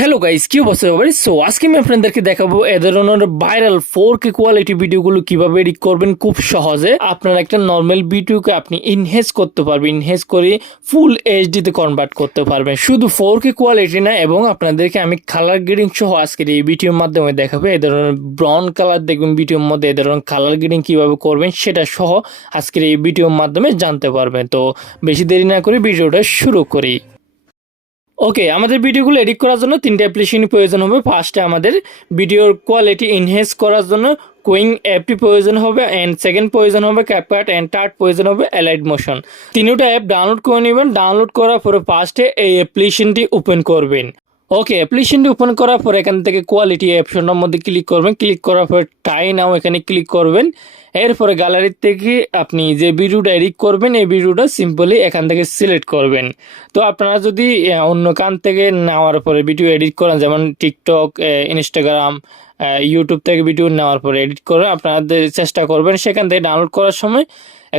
Hello guys, কি অবস্থা সবার? সো আজকে আমি আপনাদেরকে দেখাবো এ ধরনের ভাইরাল 4K কোয়ালিটি ভিডিওগুলো কিভাবে এডিট করবেন খুব সহজে। আপনার একটা নর্মাল ভিডিওকে আপনি ইনহেন্স করতে পারবেন, ইনহেন্স করে ফুল এইচডি তে কনভার্ট করতে পারবেন। শুধু 4K কোয়ালিটি না, এবং আপনাদেরকে আমি কালার গ্রেডিং সহ আজকের এই ভিডিওর মাধ্যমে দেখাবো। এ ধরনের ব্রাউন কালার দেখবেন ভিডিওর মধ্যে, এ ধরনের কালার গ্রেডিং কিভাবে করবেন সেটা সহ আজকের এই ভিডিওর মাধ্যমে জানতে পারবেন। তো বেশি দেরি না করে ভিডিওটা শুরু করি। ওকে, আমাদের ভিডিওগুলো এডিট করার জন্য তিনটা অ্যাপ্লিকেশনের প্রয়োজন হবে। ফার্স্টে আমাদের ভিডিওর কোয়ালিটি এনহ্যান্স করার জন্য কোয়িং অ্যাপটি প্রয়োজন হবে, অ্যান্ড সেকেন্ড প্রয়োজন হবে ক্যাপকাট, অ্যান্ড থার্ড প্রয়োজন হবে অ্যালাইট মোশন। তিনটা অ্যাপ ডাউনলোড করে নেবেন। ডাউনলোড করার পরে ফার্স্টে এই অ্যাপ্লিকেশনটি ওপেন করবেন। ওকে, অ্যাপ্লিকেশনটি ওপেন করার পর এখান থেকে কোয়ালিটি অপশনটার মধ্যে ক্লিক করবেন। ক্লিক করার পর টাই নাও এখানে ক্লিক করবেন। এরপরে গ্যালারি থেকে আপনি যে ভিডিওটা এডিট করবেন এই ভিডিওটা সিম্পলি এখান থেকে সিলেক্ট করবেন। তো আপনারা যদি অন্য কান থেকে নেওয়ার পরে ভিডিও এডিট করেন, যেমন টিকটক, ইনস্টাগ্রাম, ইউটিউব থেকে ভিডিও নেওয়ার পরে এডিট করেন, আপনাদের চেষ্টা করবেন সেখান থেকে ডাউনলোড করার সময়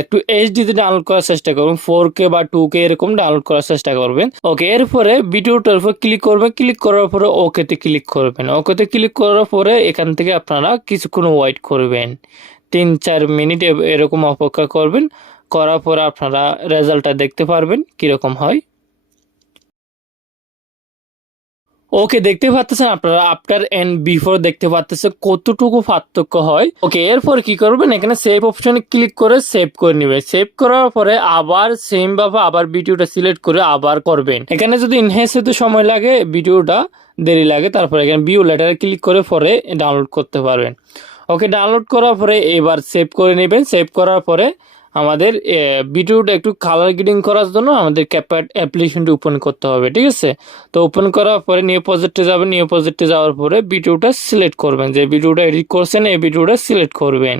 একটু এইচডিতে ডাউনলোড করার চেষ্টা করবেন, 4K বা 2K এরকম ডাউনলোড করার চেষ্টা করবেন। ওকে, এরপরে ভিডিওটার উপর ক্লিক করবেন। ক্লিক করার পরে ওকেতে ক্লিক করবেন। ওকেতে ক্লিক করার পরে এখান থেকে আপনারা কিছুক্ষণ ওয়েট করবেন, 3-4 মিনিট এরকম অপেক্ষা করবেন। করার পরে আপনারা রেজাল্টটা দেখতে পারবেন কিরকম হয়। ওকে, দেখতে পাচ্ছেন আপনারা আফটার এন্ড বিফোর দেখতে পাচ্ছেন কতটুকু পার্থক্য হয়। ওকে, এরপর কি করবেন, এখানে সেভ অপশনে ক্লিক করে সেভ করে নেবেন। সেভ করার পরে আবার সেম ভাবে আবার ভিডিওটা সিলেক্ট করে আবার করবেন। এখানে যদি ইনহ্যান্স হতে সময় লাগে, ভিডিওটা দেরি লাগে, তারপরে এখানে ভিউ লেটারে ক্লিক করে পরে ডাউনলোড করতে পারবেন। ওকে, ডাউনলোড করার পরে এবার সেভ করে নেবেন। সেভ করার পরে আমাদের ভিডিওটা একটু কালার গ্রেডিং করার জন্য আমাদের ক্যাপকাট অ্যাপ্লিকেশনটি ওপেন করতে হবে, ঠিক আছে? তো ওপেন করার পরে নিউ প্রজেক্টে যাবেন। নিউ প্রজেক্টে যাওয়ার পরে ভিডিওটা সিলেক্ট করবেন, যে ভিডিওটা এডিট করছেন এই ভিডিওটা সিলেক্ট করবেন।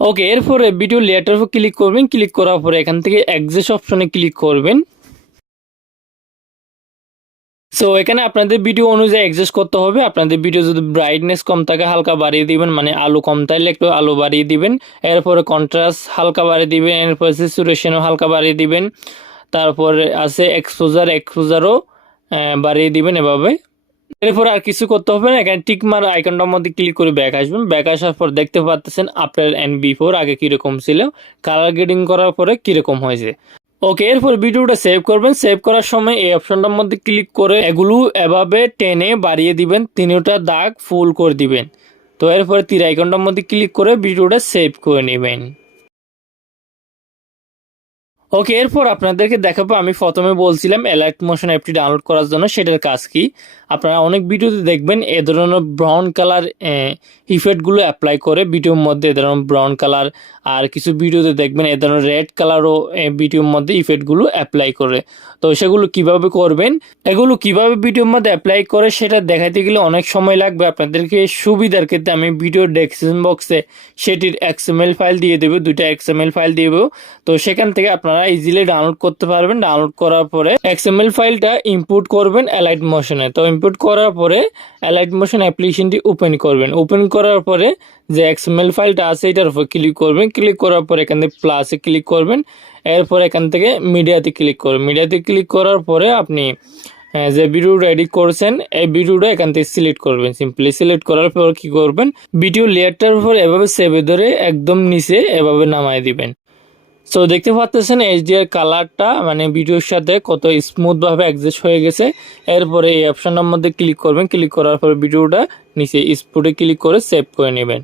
ওকে, এরপরে ভিডিও লেয়ারের উপর ক্লিক করবেন। ক্লিক করার পরে এখান থেকে অ্যাডজাস্ট অপশনে ক্লিক করবেন। সো এখানে আপনাদের ভিডিও অনুযায়ী অ্যাডজাস্ট করতে হবে। আপনাদের ভিডিও যদি ব্রাইটনেস কম থাকে হালকা বাড়িয়ে দিবেন, মানে আলো কম থাকলে একটু আলো বাড়িয়ে দিবেন। এরপরে কন্ট্রাস্ট হালকা বাড়িয়ে দিবেন, এরপরে স্যাচুরেশনও হালকা বাড়িয়ে দিবেন। তারপরে আছে এক্সপোজারও বাড়িয়ে দিবেন এভাবে। এরপর আর কিছু করতে হবে না, এখানে টিকমার আইকনটার মধ্যে ক্লিক করে ব্যাক আসবেন। ব্যাক আসার পর দেখতে পাচ্ছেন আফটার এন্ড বিফোর আগে কিরকম ছিল, কালার গ্রেডিং করার পরে কিরকম হয়েছে। ওকে, এরপর ভিডিওটা সেভ করবেন। সেভ করার সময় এই অপশনটার মধ্যে ক্লিক করে এগুলো এভাবে টেনে বাড়িয়ে দিবেন, তিনটা দাগ ফুল করে দিবেন। তো এরপরে তীর আইকনটার মধ্যে ক্লিক করে ভিডিওটা সেভ করে নেবেন। ওকে, এরপর আপনাদেরকে দেখাবো, আমি প্রথমে বলছিলাম অ্যালাইট মোশন অ্যাপটি ডাউনলোড করার জন্য সেটার কাজ কি। আপনারা অনেক ভিডিওতে দেখবেন এ ধরনের ব্রাউন কালার ইফেক্টগুলো অ্যাপ্লাই করে ভিডিওর মধ্যে, এ ধরনের ব্রাউন কালার। আর কিছু ভিডিওতে দেখবেন এ ধরনের রেড কালারও ভিডিওর মধ্যে ইফেক্টগুলো অ্যাপ্লাই করে। তো সেগুলো কিভাবে করবেন, এগুলো কিভাবে ভিডিওর মধ্যে অ্যাপ্লাই করে সেটা দেখাতে গেলে অনেক সময় লাগবে। আপনাদেরকে সুবিধার ক্ষেত্রে আমি ভিডিও ডেসক্রিপশন বক্সে সেটির XML ফাইল দিয়ে দেবো, 2টা XML ফাইল দিয়ে দেবো। তো সেখান থেকে আপনারা ইজিলি ডাউনলোড করতে পারবেন। ডাউনলোড করার পরে XML ফাইলটা ইম্পোর্ট করবেন অ্যালাইট মোশনে। তো ইম্পোর্ট করার পরে অ্যালাইট মোশন অ্যাপ্লিকেশনটি ওপেন করবেন। ওপেন করার পরে যে XML ফাইলটা আছে এটার উপর ক্লিক করবেন। ক্লিক করার পরে এখান থেকে প্লাসে ক্লিক করবেন। এরপর এখান থেকে মিডিয়াতে ক্লিক করবেন। মিডিয়াতে ক্লিক করার পরে আপনি যে ভিডিওটা এডিট করছেন এই ভিডিওটা এখান থেকে সিলেক্ট করবেন। সিম্পলি সিলেক্ট করার পর কি করবেন, ভিডিও লেয়ারটার উপর এভাবে সেভে ধরে একদম নিচে এভাবে নামায় দিবেন। সো দেখতে পাচ্ছেন এইচডিআর কালারটা মানে ভিডিওর সাথে কত স্মুথ ভাবে অ্যাডজাস্ট হয়ে গেছে। এরপরে এই অপশনটার মধ্যে ক্লিক করবেন। ক্লিক করার পর ভিডিওটা নিচে স্পুটে ক্লিক করে সেভ করে নেবেন।